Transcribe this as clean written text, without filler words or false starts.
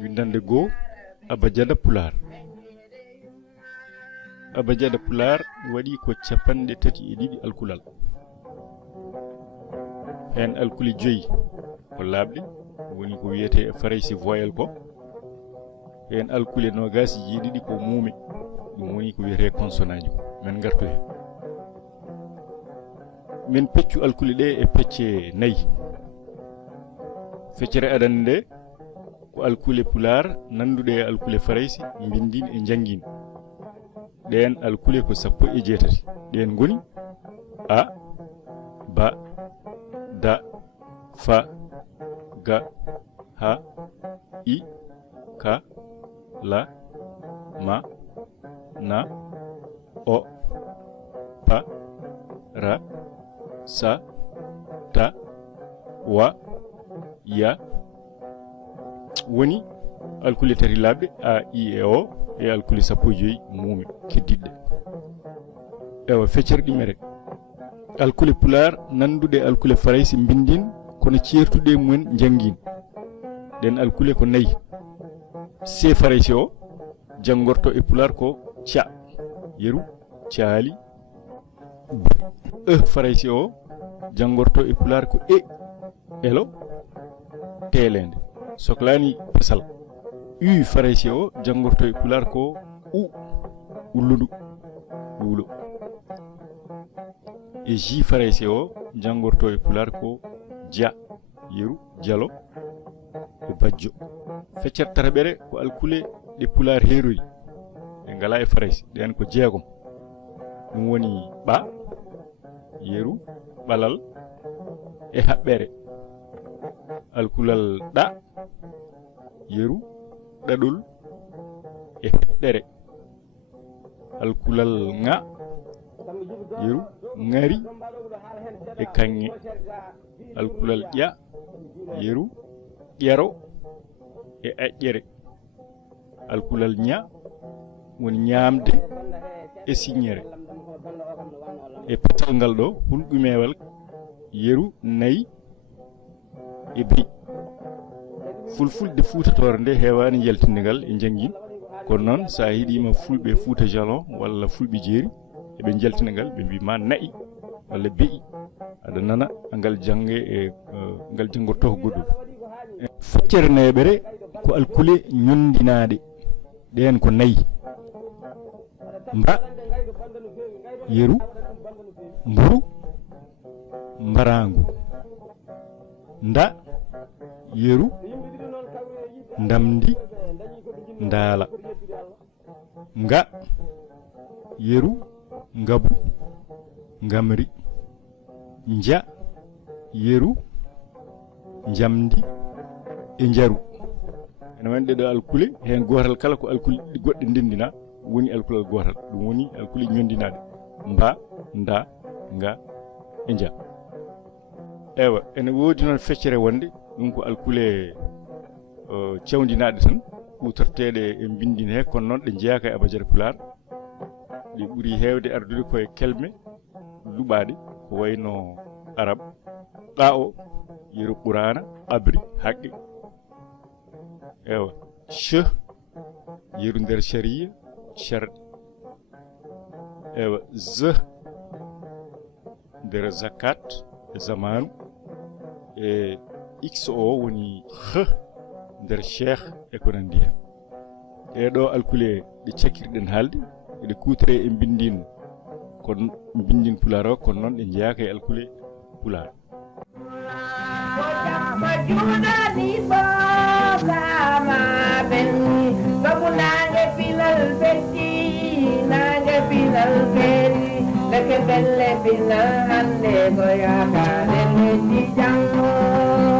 windande goo Abajada Pular. Abajada Pular waɗi ko 32 alkulal. Hen alkuli joyi ko labɗe woni ko wiyete faraysi voyel ko. Hen alkuli nogasi jiɗiɗi ko muumi ɗum woni ko wiyete consonnaji men gartu hen. Min peccu alkuli ɗe e pecce nayi. Feccere adande nde ko alkule pular nanduɗe e alkule faraysi bindin e jangin. Ɗen alkule ko 18 ɗen goni a ba da fa ga ha i ka la ma na o pa ra sa ta wa ya woni alkule tati labbe a i e o e alkule 15 muumi keddidde. Ewa feccere ɗimere alkule pular nandude alkule faraysi bindin kono ciertude mumen jangin. Den alkule ko nayi. Se faraysi o jangorto e pular ko cia yeru ciali. Faraysi o jangorto e pular ko elo telende soklani pesal. Faraysi o jangorto e pular ko ulludu wulo. E J faraysi o jangorto e pular ko dia yeru jalo e bajjo. Feccere tataɓere ko alkule ɗe pular heroyi ɗe ngala e faraysi ɗen ko jeegom. ɗum woni ɓa yeru ɓalal e haɓɓere. Alkulal ɗa yeru ɗaɗol e heɗɗere. Alkulal ŋa yeru ŋari e kanŋe. Alkulal ƴa yeru ƴero e aƴƴere. Alkulal ña woni ñaamde e siññere. E petal ngal ɗo hulɓumewal yeru nayi e beyi. Fulfulde fuutatore nde hewani yaltindigal e jangin kono noon sa hiɗima fulɓe Fuuta Jalon walla fulɓe jeeri eɓe jaltinagal ɓe mbima nayi walla beyi aɗa nana ngal jange e ngal jangorto ko goɗɗum. Feccere neɓere ko alkule ñondinaɗe ɗen ko nayi. Mba yeru mburu mbarangu. Nda yeru ndamdi ndala. Nga yeru ngabu ngamri. Nja yeru njamdi e njaru. ene wandi ɗo alkule hen gotal kala ko alkule goɗɗe ndendina woni alkulal gotal ɗum woni alkule ñondinaɗe mba nda nga e nja. Ewa ene woodi noon feccere wonde ɗum ko alkule cewndinaɗe tan kutorteɗe e bindin he kono noon ɗe jeeyaka e Abajada Pular. ɗi ɓuri heewde ardude koye kelme luɓaɗe ko wayno arab ɗa o yeru qur'ana abri haqqe. Ewa che yeru nder sharia sharɗi. Ewa z nder zakat e zamanu. E x o woni h nder cheikh e ko nandi hen. Ɗeɗo alkule ɗe cakkirɗen haalde eɗe kuutore e bindin ko bindin pular o kono noon ɗe jeeyaka e alkule pular. Leke belle pinal hande ko yaakaare leddi jango.